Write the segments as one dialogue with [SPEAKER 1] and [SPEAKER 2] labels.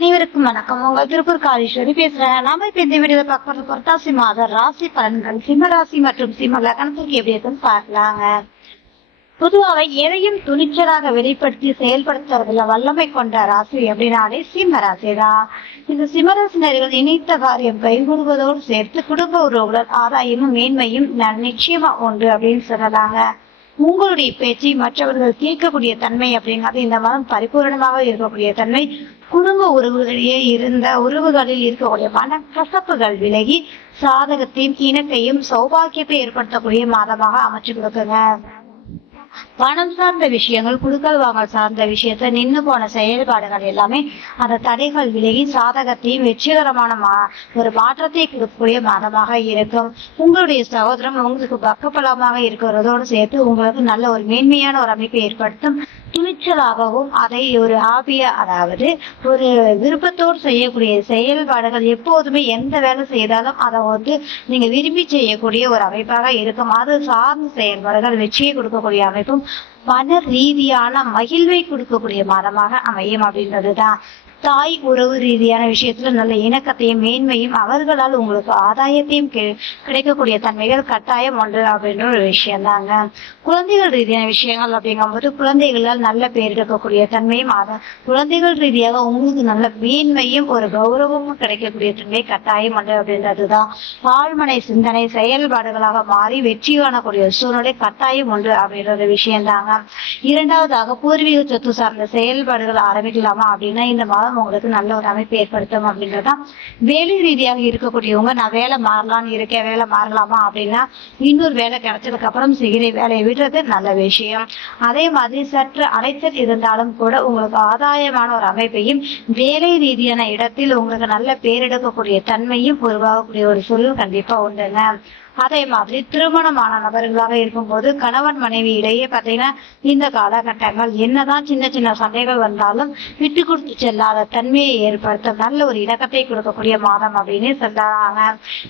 [SPEAKER 1] அனைவருக்கும் வணக்கம். உங்கள் திருப்பூர் காளீஸ்வரி பேசுறேன். நாம இப்ப இந்த வீடியோ பார்க்கறது புரட்டாசி மாத ராசி பலன்கள் சிம்ம ராசி மற்றும் சிம்ம லக்னத்துக்கு எப்படி இருக்குன்னு பார்க்கலாங்க. பொதுவாக எதையும் துணிச்சலாக வெளிப்படுத்தி செயல்படுத்துறதுல வல்லமை கொண்ட ராசி அப்படின்னாலே சிம்ம ராசி தான் இந்த சிம்மராசினர்கள் இணைத்த காரியம் கைகூடுவதோடு சேர்த்து குடும்ப உறவுடன் ஆதாயமும் மேன்மையும் நிச்சயமா உண்டு அப்படின்னு சொல்லலாங்க. உங்களுடைய பேச்சை மற்றவர்கள் கேட்கக்கூடிய தன்மை அப்படிங்கிறது இந்த மாதம் பரிபூரணமாக இருக்கக்கூடிய தன்மை. குடும்ப உறவுகளிலேயே இருந்த உறவுகளில் இருக்கக்கூடிய மன கசப்புகள் விலகி சாதகத்தையும் இணக்கையும் சௌபாக்கியத்தை ஏற்படுத்தக்கூடிய மாதமாக அமைச்சு கொடுக்குங்க. பணம் சார்ந்த விஷயங்கள் குடுக்கல் வாங்கல் சார்ந்த விஷயத்த நின்னு போன செயல்பாடுகள் எல்லாமே அந்த தடைகள் விலகி சாதகத்தையும் வெற்றிகரமான மா ஒரு மாற்றத்தை கொடுக்கக்கூடிய மாதமாக இருக்கும். உங்களுடைய சகோதரம் உங்களுக்கு பக்கப்பலமாக இருக்கிறதோடு சேர்த்து உங்களுக்கு நல்ல ஒரு மேன்மையான ஒரு அமைப்பை ஏற்படுத்தும். துணிச்சலாகவும் அதை ஒரு ஹாபியா அதாவது ஒரு விருப்பத்தோடு செய்யக்கூடிய செயல்பாடுகள் எப்போதுமே எந்த வேலை செய்தாலும் அதை வந்து நீங்க விரும்பி செய்யக்கூடிய ஒரு அமைப்பாக இருக்கும். அது சார்ந்த செயல்பாடுகள் வெற்றியை கொடுக்கக்கூடிய அமைப்பும் மன ரீதியான மகிழ்வை கொடுக்கக்கூடிய மாதமாக அமையும் அப்படின்றது தான் தாய் உறவு ரீதியான விஷயத்துல நல்ல இணக்கத்தையும் மேன்மையும் அவர்களால் உங்களுக்கு ஆதாயத்தையும் கிடைக்கக்கூடிய தன்மைகள் கட்டாயம் ஒன்று அப்படின்ற ஒரு விஷயம் தாங்க குழந்தைகள் ரீதியான விஷயங்கள் அப்படிங்கும்போது குழந்தைகளால் நல்ல பேர் எடுக்கக்கூடிய தன்மையும் குழந்தைகள் ரீதியாக உங்களுக்கு நல்ல மேன்மையும் ஒரு கௌரவமும் கிடைக்கக்கூடிய தன்மை கட்டாயம் ஒன்று அப்படின்றதுதான். ஆழ்மனை சிந்தனை செயல்பாடுகளாக மாறி வெற்றி காணக்கூடிய சூழ்நிலை கட்டாயம் உண்டு அப்படின்ற ஒரு விஷயம் தாங்க இரண்டாவதாக பூர்வீக சொத்து சார்ந்த செயல்பாடுகள் ஆரம்பிக்கலாமா அப்படின்னா இந்த மாதம் உங்களுக்கு நல்ல ஒரு அமைப்பு ஏற்படுத்தும் அப்படின்றதான் வேலை ரீதியாக இருக்கக்கூடியவங்க நான் வேலை மாறலாம்னு இருக்கேன் வேலை மாறலாமா? அப்படின்னா இன்னொரு வேலை கிடைச்சதுக்கு அப்புறம் செய்கிற வேலையை விடுறது நல்ல விஷயம். அதே மாதிரி சற்று அலைச்சல் இருந்தாலும் கூட உங்களுக்கு ஆதாயமான ஒரு அமைப்பையும் வேலை ரீதியான இடத்தில் உங்களுக்கு நல்ல பேரெடுக்கக்கூடிய தன்மையும் உருவாகக்கூடிய ஒரு சூழல் கண்டிப்பா உண்டுங்க. அதே மாதிரி திருமணமான நபர்களாக இருக்கும்போது கணவன் மனைவி இடையே பார்த்தீங்கன்னா இந்த காலகட்டங்கள் என்னதான் சின்ன சின்ன சண்டைகள் வந்தாலும் விட்டு கொடுத்து செல்லாத தன்மையை ஏற்படுத்த நல்ல ஒரு இணக்கத்தை கொடுக்கக்கூடிய மாதம் அப்படின்னு சொல்றாங்க.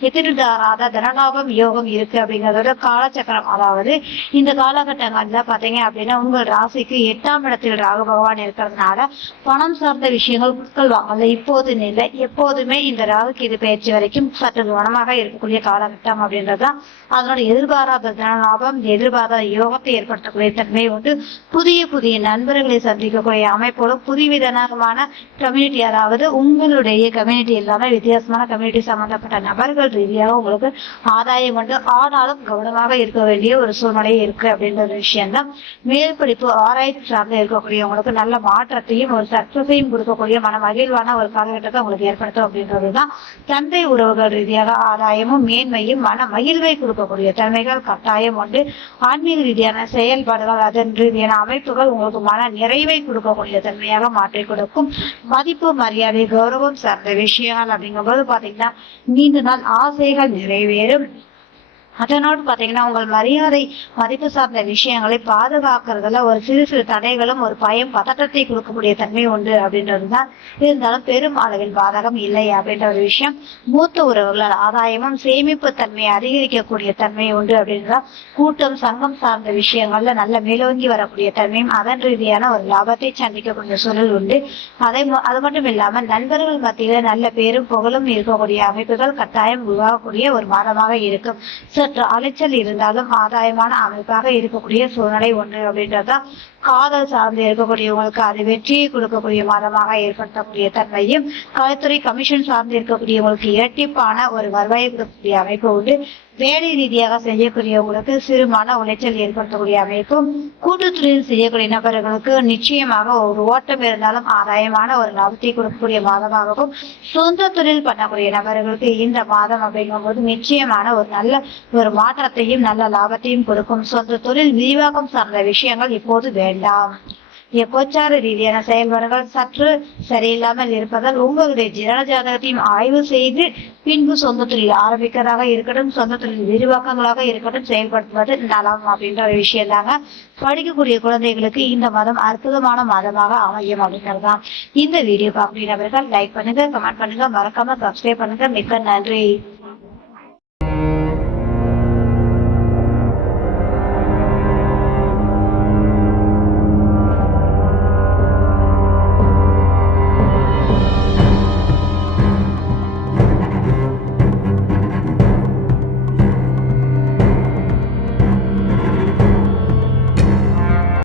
[SPEAKER 1] எதிர்தாராத தனலாபம் யோகம் இருக்கு அப்படிங்கிறதோட காலச்சக்கரம் அதாவது இந்த காலகட்டங்கள்ல பாத்தீங்க அப்படின்னா உங்கள் ராசிக்கு எட்டாம் இடத்தில் ராகு பகவான் இருக்கிறதுனால பணம் சார்ந்த விஷயங்கள் உட்கள் வாங்கல. இப்போது இல்லை. எப்போதுமே இந்த ராகுக்கு இது பயிற்சி வரைக்கும் சற்று கவனமாக இருக்கக்கூடிய காலகட்டம் அப்படின்றது தான் அதனோட எதிர்பாராத லாபம் எதிர்பாராத யோகத்தை ஏற்படுத்தக்கூடிய தன்மை உண்டு புதிய புதிய நண்பர்களை சந்திக்கக்கூடிய அமைப்போட புதுவிதமான கம்யூனிட்டி அதாவது உங்களுடைய கம்யூனிட்டி இல்லாம வித்தியாசமான கம்யூனிட்டி சம்பந்தப்பட்ட நபர்கள் ரீதியாக உங்களுக்கு ஆதாயம் உண்டு. ஆனாலும் கவனமாக இருக்க வேண்டிய ஒரு சூழ்நிலை இருக்கு அப்படின்ற ஒரு விஷயம் தான் ஆராய்ச்சி சார்ந்து இருக்கக்கூடியவங்களுக்கு நல்ல மாற்றத்தையும் ஒரு சக்சஸையும் கொடுக்கக்கூடிய மன மகிழ்வான ஒரு காலகட்டத்தை உங்களுக்கு ஏற்படுத்தும் அப்படின்றது தான் தந்தை உறவுகள் ரீதியாக ஆதாயமும் மேன்மையும் மன மகிழ்வை கொடுக்கக்கூடிய தன்மைகள் கட்டாயம் உண்டு. ஆன்மீக ரீதியான செயல்பாடுகள் அதன் ரீதியான அமைப்புகள் உங்களுக்கு மன நிறைவை கொடுக்கக்கூடிய தன்மையாக மாற்றி கொடுக்கும். மதிப்பு மரியாதை கௌரவம் சார்ந்த விஷயங்கள் அப்படிங்கும்போது பாத்தீங்கன்னா நீண்ட நாள் ஆசைகள் நிறைவேறும். அதனோடு பார்த்தீங்கன்னா உங்கள் மரியாதை மதிப்பு சார்ந்த விஷயங்களை பாதுகாக்கிறதுல ஒரு சிறு சிறு தடைகளும் ஒரு பயம் பதட்டத்தை கொடுக்கக்கூடிய தன்மை உண்டு அப்படின்றது தான். இருந்தாலும் பெரும் அளவில் பாதகம் இல்லை அப்படின்ற ஒரு விஷயம். மூத்த உறவுகளால் ஆதாயமும் சேமிப்பு தன்மையை அதிகரிக்கக்கூடிய தன்மை உண்டு அப்படின்றதா கூட்டம் சங்கம் சார்ந்த விஷயங்கள்ல நல்ல மேலோங்கி வரக்கூடிய தன்மையும் அதன் ரீதியான ஒரு லாபத்தை சந்திக்கக்கூடிய சூழல் உண்டு. அதை அது மட்டும் இல்லாமல் நண்பர்கள் மத்தியில நல்ல பேரும் புகழும் இருக்கக்கூடிய அமைப்புகள் கட்டாயம் உருவாகக்கூடிய ஒரு மாதமாக இருக்கும். சற்று அலைச்சல் இருந்தாலும் ஆதாயமான அமைப்பாக இருக்கக்கூடிய சூழ்நிலை ஒன்று அப்படின்றதுதான் காதல் சார்ந்து இருக்கக்கூடியவங்களுக்கு அது வெற்றியை கொடுக்கக்கூடிய மாதமாக ஏற்படுத்தக்கூடிய தன்மையும் கலைத்துறை கமிஷன் சார்ந்து இருக்கக்கூடியவங்களுக்கு இரட்டிப்பான ஒரு வருவாயை கொடுக்கக்கூடிய அமைப்பு உண்டு. வேலை ரீதியாக செய்யக்கூடியவங்களுக்கு சிறு மன உளைச்சல் ஏற்படுத்தக்கூடிய அமைப்பும் கூட்டுத்துறையில் செய்யக்கூடிய நபர்களுக்கு நிச்சயமாக ஒரு ஓட்டம் இருந்தாலும் ஆதாயமான ஒரு லாபத்தை கொடுக்கக்கூடிய மாதமாகவும் சொந்த தொழில் பண்ணக்கூடிய நபர்களுக்கு இந்த மாதம் அப்படிங்கும்போது நிச்சயமான ஒரு நல்ல ஒரு மாற்றத்தையும் நல்ல லாபத்தையும் கொடுக்கும். சொந்த தொழில் விரிவாக்கம் சார்ந்த விஷயங்கள் இப்போது வேண்டாம். கோச்சார ரீதியான செயல்பாடுகள் சற்று சரியில்லாமல் இருப்பதால் உங்களுடைய ஜன ஜாதகத்தையும் ஆய்வு செய்து பின்பு சொந்த தொழில் ஆரம்பிக்கிறதாக இருக்கட்டும் சொந்த தொழில் விரிவாக்கங்களாக இருக்கட்டும் செயல்படுத்துவது நலம் அப்படின்ற ஒரு விஷயம் தாங்க படிக்கக்கூடிய குழந்தைகளுக்கு இந்த மாதம் அற்புதமான மாதமாக அமையும் அப்படிங்கிறது தான் இந்த வீடியோ பார்க்கிறவர்கள் லைக் பண்ணுங்க கமெண்ட் பண்ணுங்க மறக்காம சப்ஸ்கிரைப் பண்ணுங்க. மிக்க நன்றி.